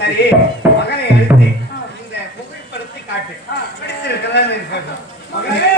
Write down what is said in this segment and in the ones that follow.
சரி மகனை அழைத்து இந்த புகைப்படத்தை காட்டு பிடித்திருக்கிறதா மகனே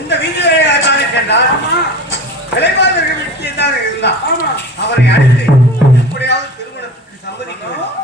இந்த வீதியை அவரை அழைத்து எப்படியாவது திருமணத்துக்கு சம்மதிக்கணும்.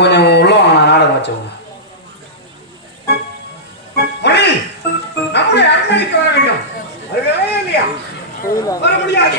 கொஞ்சம் உள்ள வாங்க நாடகம் வச்சவங்க நம்முடைய அரண்மனைக்கு வர வேண்டும். இல்லையா வர முடியாது.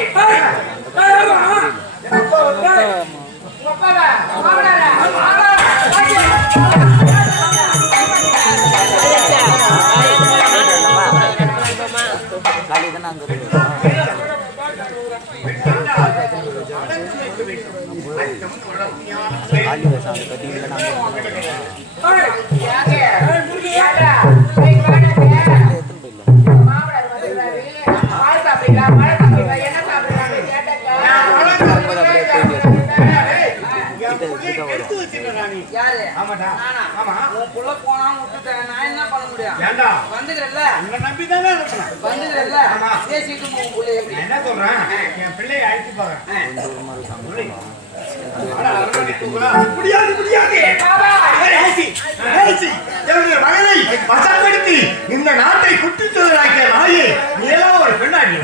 இந்த நாட்டை குட்டிச்சோதராக்கிய நாயே நீ எல்லாம் ஒரு பெண்ணாடி.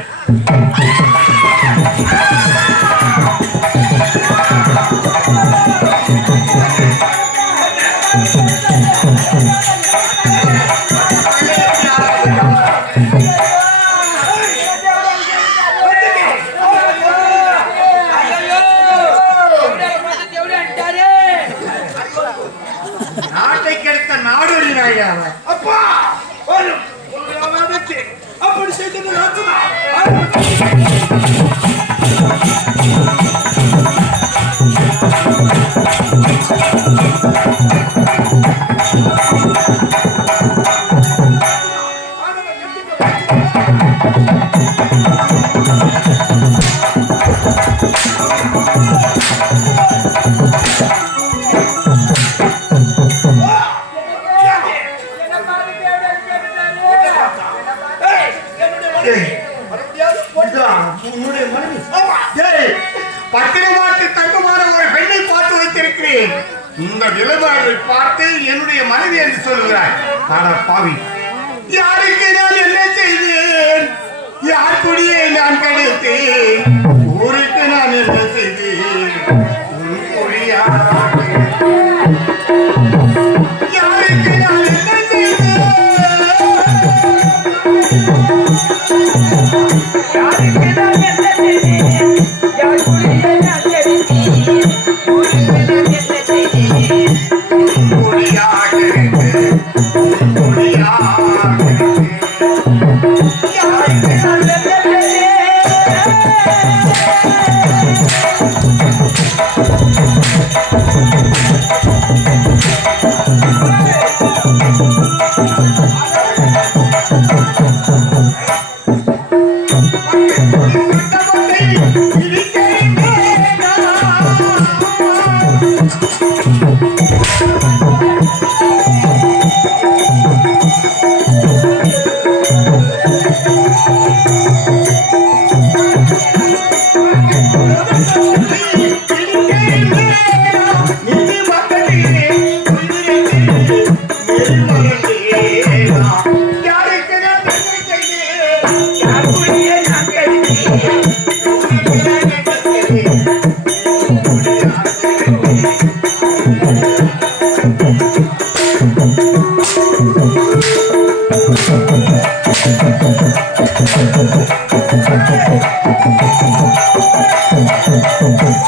நாட்டை கெடுத்த நாடோடி நாயா அப்பா அப்படி செய்தது நாட்டு பத்திரமாட்டு தங்கமான ஒரு பெண்ணை பார்த்து வைத்திருக்கிறேன். இந்த நிலைமையை பார்த்து என்னுடைய மனைவி என்று சொல்கிறாய். பாவி, யாருக்கு நான் என்ன செய்தேன்? யார் குடியை நான் கெடுத்தேன்? ஊருக்கு நான் என்ன செய்தேன்? குடியா யாருக்கு நான் என்ன செய்தேன்? யாருக்கு நான் என்ன செய்தேன்? யார் குடியை நான் கெடுத்தேன்? ஊருக்கு நான் என்ன செய்தேன்? குடியாக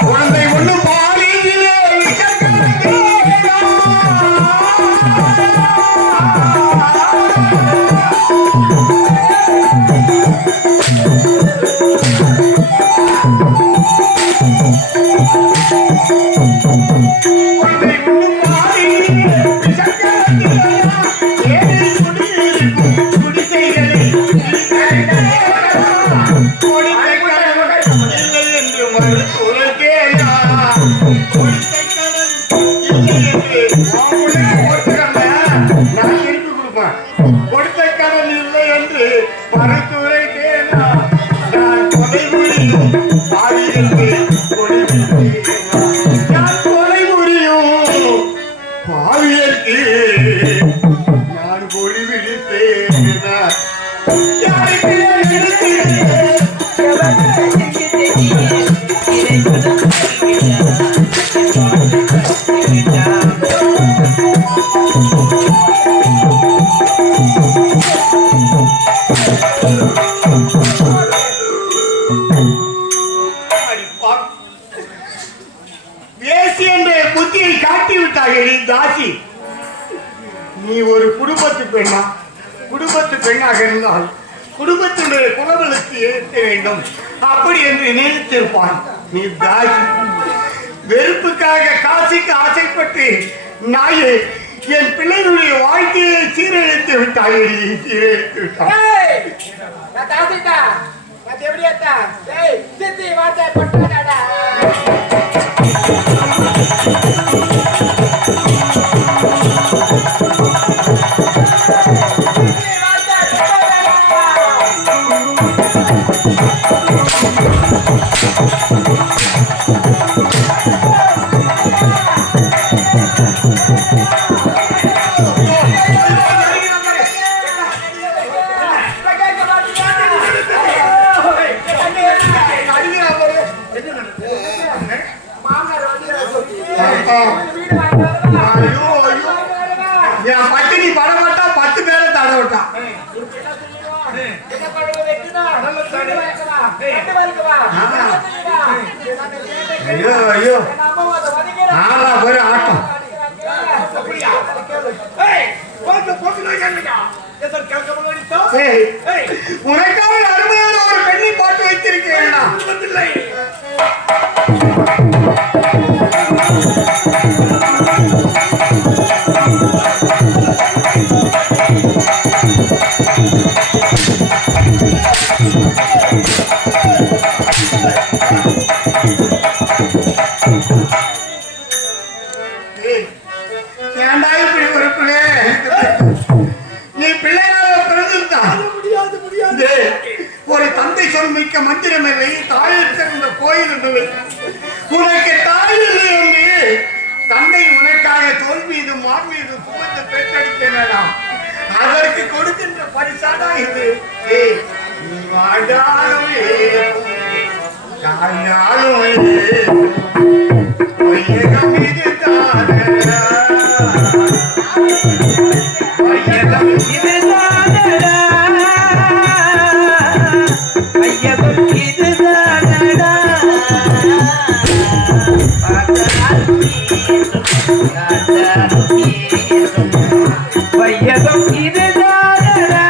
குழந்தை ஒண்ணு பாலியிலே கொடுத்த கடன் இல்லை என்று மருத்துவரை நான் கொலை புரியும் பாவியற்கு நான் கொடி விடுத்தேன். வேசி என்ற புத்தியை காட்டிவிட்டாய் தாசி. நீ ஒரு குடும்பத்து பெண்ணா? குடும்பத்து பெண்ணாக இருந்தால் குடும்பத்தினுடைய குரவலுக்கு ஏற்க வேண்டும் அப்படி என்று நினைத்திருப்பான். நீ தாசி வெறுப்புக்காக காசிக்கு ஆசைப்பட்டு நாயே என் பிள்ளைகளுடைய வாழ்க்கையை சீரழித்து விட்டாய். சீரழித்து விட்டாய். என் பட்டினி படமாட்டா 10 பேரை தடவிட்டான். ஐயோ ஐயோ ஆறா பேரு ஆட்டம். உனக்காக அருமையான ஒரு பெண்ணை பாட்டு வைத்திருக்கிறேன். ஏய், ஏன்டா இப்படி ஒரு பிள்ளை? நீ பிள்ளையாக பிறந்திருந்தான் ஒரு தந்தை சொல் மிக்க மந்திரம் இல்லை, தாயில் சிறந்த கோயில் இல்லை. உனக்கு தாய் இல்லை என்று தந்தை உனக்காக தோல் மீது மார் மீது சுமந்து பெற்றெடுத்தேனா, அதற்கு கொடுக்கின்ற பரிசாடா இது. ஏய், நீ வாழாலே தாயாலே வையகம் இதுதானடா, வையகம் இதுதானடா, வையகம் இதுதானடா, வையகம் இதுதானடா.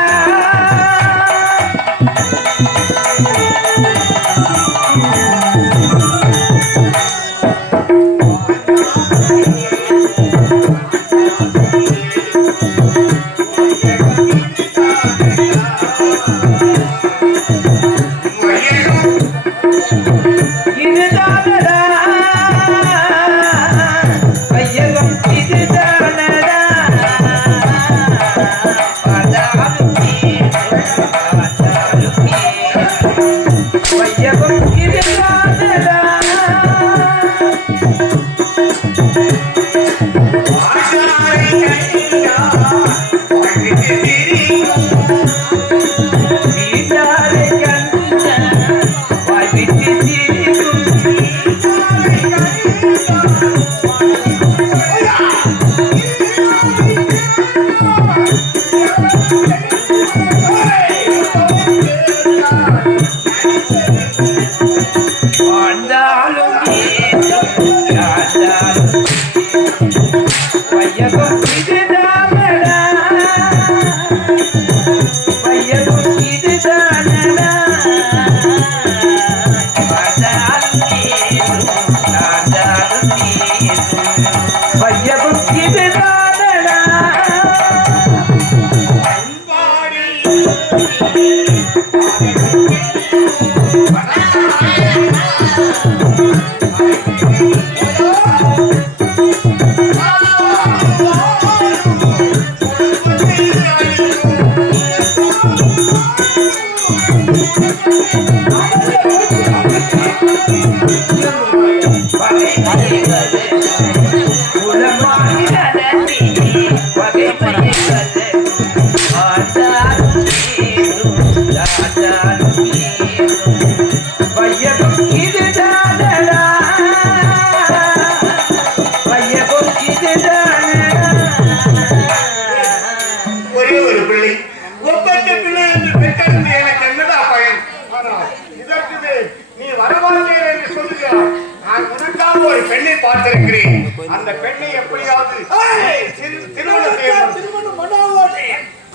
அந்த பெண்ணை எப்படியாவது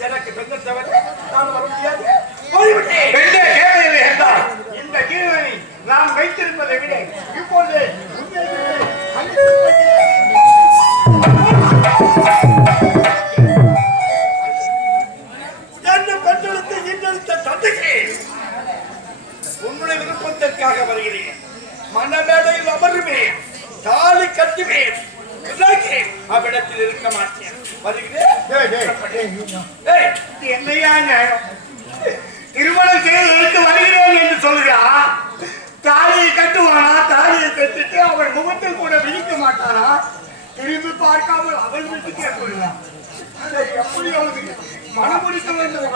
எனக்கு பெண்ணே தேவையில்லை என்றால் இந்த ஜீவனை நாம் வைத்திருப்பதை விட இப்போது பெற்றெடுத்து ஈன்றெடுத்த தந்தைக்கு உன்னுடைய விருப்பத்திற்காக வருகிறேன். மனமேடையில் அமருவேன், தாலி கட்டுவேன், அவ்விடத்தில் இருக்க மாட்டேன். என்னையா நியாயம்? திருமணம் செய்வதற்கு வருகிறேன் என்று சொல்கிறான். தாலியை கட்டுவானா? தாலியை கட்டிட்டு அவள் முகத்தில் கூட விழிக்க மாட்டானா? திரும்பி பார்க்காமல் அவள் வீட்டுக்கு ஏற்படுகிறான். எப்படியாவது மனம் முடிக்க வேண்டும்.